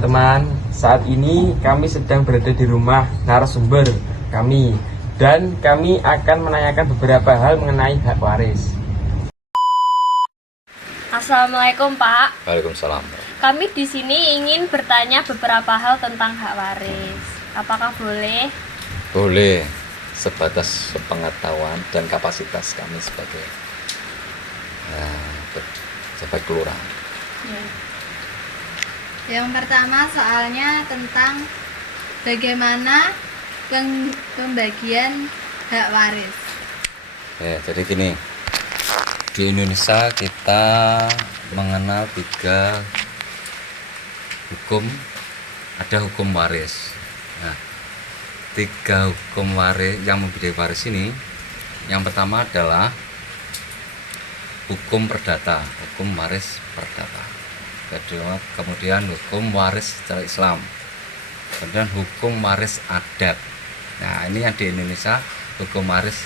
teman-teman, saat ini kami sedang berada di rumah narasumber kami dan kami akan menanyakan beberapa hal mengenai hak waris. Assalamualaikum Pak. Waalaikumsalam. Kami di sini ingin bertanya beberapa hal tentang hak waris. Apakah boleh? Boleh, sebatas sepengetahuan dan kapasitas kami sebagai pejabat kelurahan. Ya. Yang pertama soalnya tentang bagaimana pembagian hak waris. Ya, jadi gini, di Indonesia kita mengenal 3 hukum, ada hukum waris. Nah, 3 hukum waris yang membiayai waris ini, yang pertama adalah hukum perdata, hukum waris perdata. Kedua, kemudian hukum waris secara Islam, kemudian hukum waris adat. Nah, ini yang di Indonesia hukum waris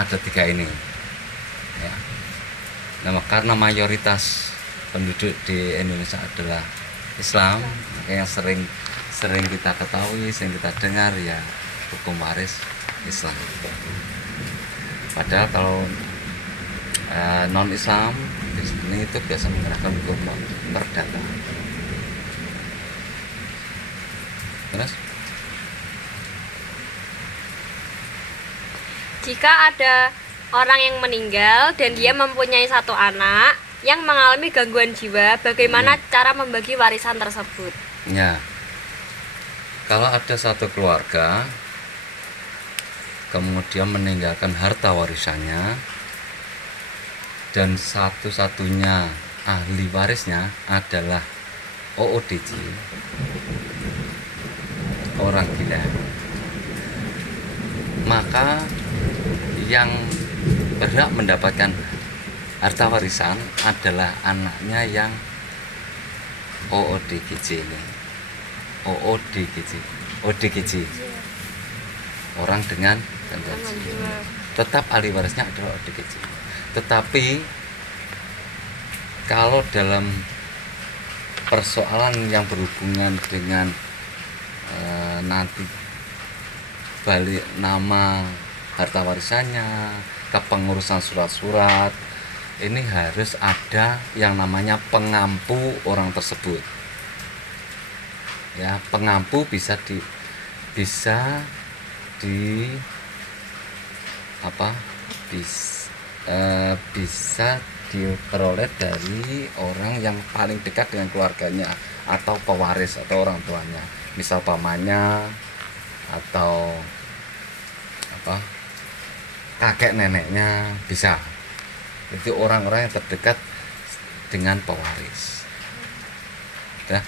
ada 3 ini. Ya. Nah, karena mayoritas penduduk di Indonesia adalah Islam, maka yang sering kita ketahui, sering kita dengar ya hukum waris Islam. Padahal kalau non Islam di sini itu biasa menerapkan hukum perdata. Terus? Jika ada orang yang meninggal dan dia mempunyai 1 anak yang mengalami gangguan jiwa, bagaimana cara membagi warisan tersebut? Ya, kalau ada satu keluarga kemudian meninggalkan harta warisannya dan satu-satunya ahli warisnya adalah OODC, orang gila, maka yang berhak mendapatkan harta warisan adalah anaknya yang OODGJ ini. ODGJ, orang dengan gangguan jiwa. Tetap ahli warisnya adalah ODGJ. Tetapi kalau dalam persoalan yang berhubungan dengan nanti balik nama harta warisannya, kepengurusan surat-surat, ini harus ada yang namanya pengampu orang tersebut. Ya, pengampu bisa diperoleh dari orang yang paling dekat dengan keluarganya atau pewaris atau orang tuanya, misal pamannya atau kakek neneknya, bisa. Itu orang-orang yang terdekat dengan pewaris. Ya.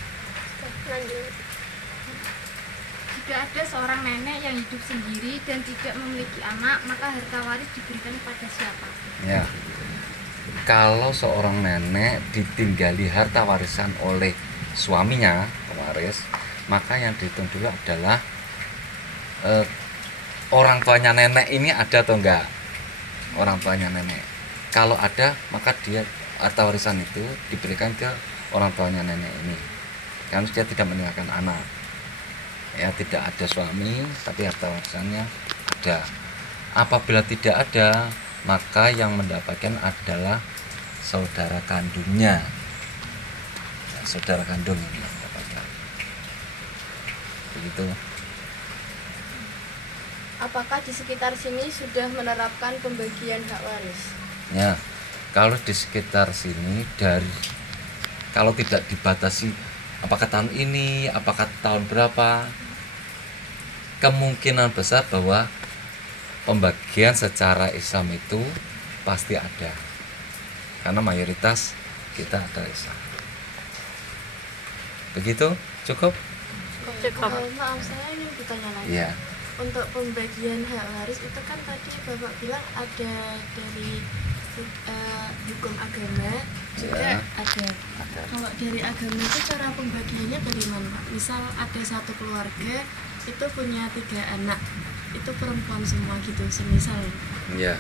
Jika ada seorang nenek yang hidup sendiri dan tidak memiliki anak, maka harta waris diberikan kepada siapa? Ya. Kalau seorang nenek ditinggali harta warisan oleh suaminya, pewaris, maka yang dihitung dulu adalah orang tuanya nenek ini ada atau enggak. Orang tuanya nenek. Kalau ada, maka harta warisan itu diberikan ke orang tuanya nenek ini. Karena dia tidak meninggalkan anak. Ya, tidak ada suami, tapi harta warisannya ada. Apabila tidak ada, maka yang mendapatkan adalah saudara kandungnya. Ya, saudara kandung ini yang mendapatkan. Begitu. Apakah di sekitar sini sudah menerapkan pembagian hak waris? Ya, kalau di sekitar sini kalau tidak dibatasi apakah tahun ini, apakah tahun berapa, kemungkinan besar bahwa pembagian secara Islam itu pasti ada, karena mayoritas kita adalah Islam. Begitu, cukup? Cukup. Maaf, saya ingin bertanya lagi. Iya. Untuk pembagian hak waris itu kan tadi Bapak bilang ada dari hukum agama juga Ya. ada. Kalau dari agama itu cara pembagiannya bagaimana, Pak? Misal ada satu keluarga itu punya 3 anak, itu perempuan semua gitu, semisal. Ya.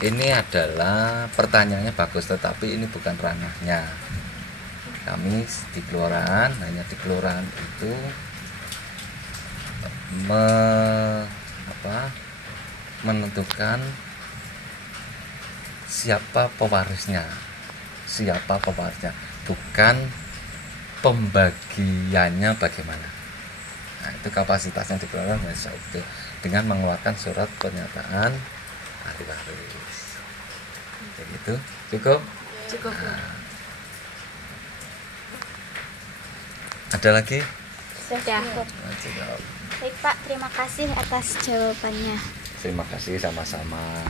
Ini adalah pertanyaannya bagus, tetapi ini bukan ranahnya. kami di kelurahan, hanya di kelurahan itu menentukan siapa pewarisnya, bukan pembagiannya bagaimana. Nah, itu kapasitasnya di kelurahan masa itu dengan mengeluarkan surat pernyataan ahli waris. Begitu, cukup? Cukup. Nah, ada lagi? Sudah. Nah, cukup. Baik Pak, terima kasih atas jawabannya. Terima kasih sama-sama.